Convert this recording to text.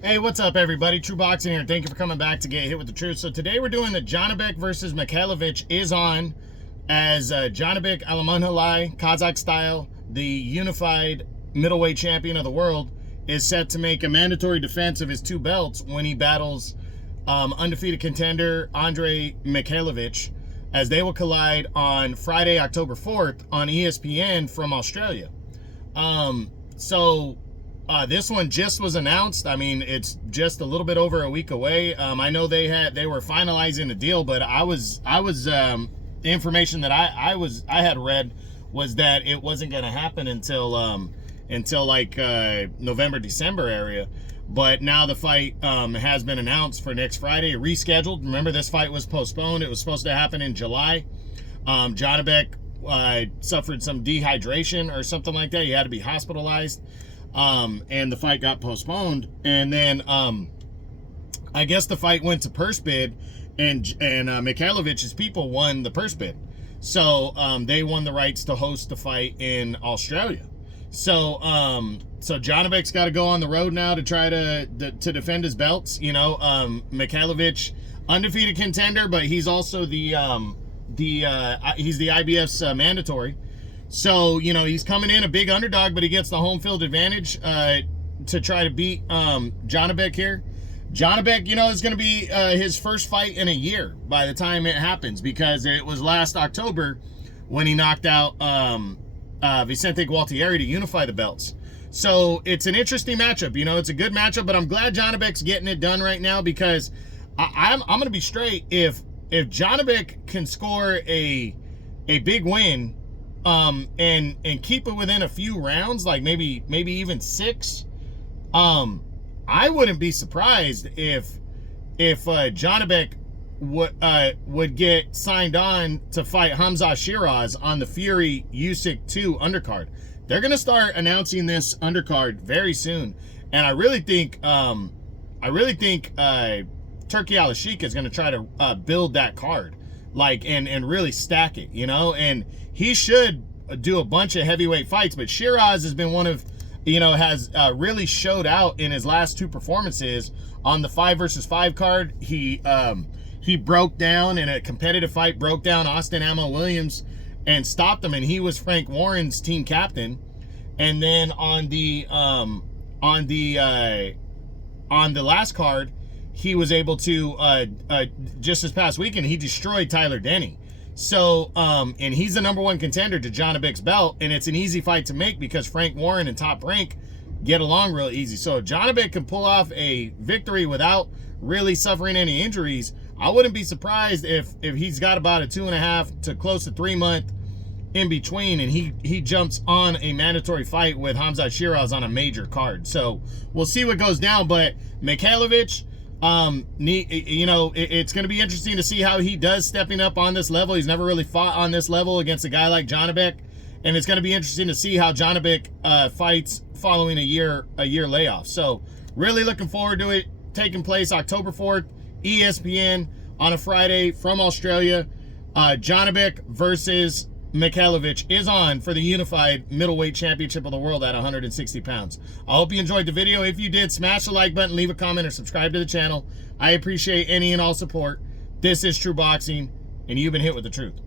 Hey, what's up, everybody? True Boxing here. Thank you for coming back to Get Hit with the Truth. So today we're doing the Janibek versus Mikhailovich Is On, as Janibek Alamanhalai, Kazakh style, the unified middleweight champion of the world, is set to make a mandatory defense of his two belts when he battles undefeated contender Andrei Mikhailovich, as they will collide on Friday, October 4th on ESPN from Australia. This one just was announced. I mean, it's just a little bit over a week away. I know they were finalizing the deal, but the information that I had read was that it wasn't going to happen until November, December area. But now the fight has been announced for next Friday, rescheduled. Remember, this fight was postponed. It was supposed to happen in July. Janibek suffered some dehydration or something like that. He had to be hospitalized. And the fight got postponed, and then I guess the fight went to purse bid, and Mikhailovich's people won the purse bid, so they won the rights to host the fight in Australia. So Janibek's got to go on the road now to try to defend his belts. You know, Mikhailovich, undefeated contender, but he's also he's the IBF's mandatory. So, you know, he's coming in a big underdog, but he gets the home field advantage to try to beat Janibek here. Janibek, you know, is going to be his first fight in a year by the time it happens, because it was last October when he knocked out Vicente Gualtieri to unify the belts. So it's an interesting matchup. You know, it's a good matchup, but I'm glad Janibek's getting it done right now, because I'm going to be straight. If Janibek can score a big win, and keep it within a few rounds, like maybe even 6, I wouldn't be surprised if Janibek would get signed on to fight Hamza Shiraz on the Fury Usyk 2 undercard. They're gonna start announcing this undercard very soon, and I really think Turki Al-Sheikh is gonna try to build that card, like, and really stack it, you know, and he should do a bunch of heavyweight fights. But Shiraz has been one of, you know, has really showed out in his last 2 performances. On the 5 versus 5 card, he broke down in a competitive fight, broke down Austin Ammo Williams and stopped him, and he was Frank Warren's team captain. And then on the last card, he was able to just this past weekend, he destroyed Tyler Denny. So, and he's the #1 contender to Janibek's belt, and it's an easy fight to make because Frank Warren and Top Rank get along real easy. So if Janibek can pull off a victory without really suffering any injuries, I wouldn't be surprised if he's got about a 2.5 to close to 3 month in between, and he jumps on a mandatory fight with Hamza Shiraz on a major card. So we'll see what goes down. But Mikhailovich, you know, it's going to be interesting to see how he does stepping up on this level. He's never really fought on this level against a guy like Janibek, and it's going to be interesting to see how Janibek fights following a year layoff. So really looking forward to it. Taking place October 4th, ESPN on a Friday from Australia. Janibek versus Mikhailovich is on for the Unified Middleweight Championship of the World at 160 pounds. I hope you enjoyed the video. If you did, smash the like button, leave a comment, or subscribe to the channel. I appreciate any and all support. This is True Boxing, and you've been hit with the truth.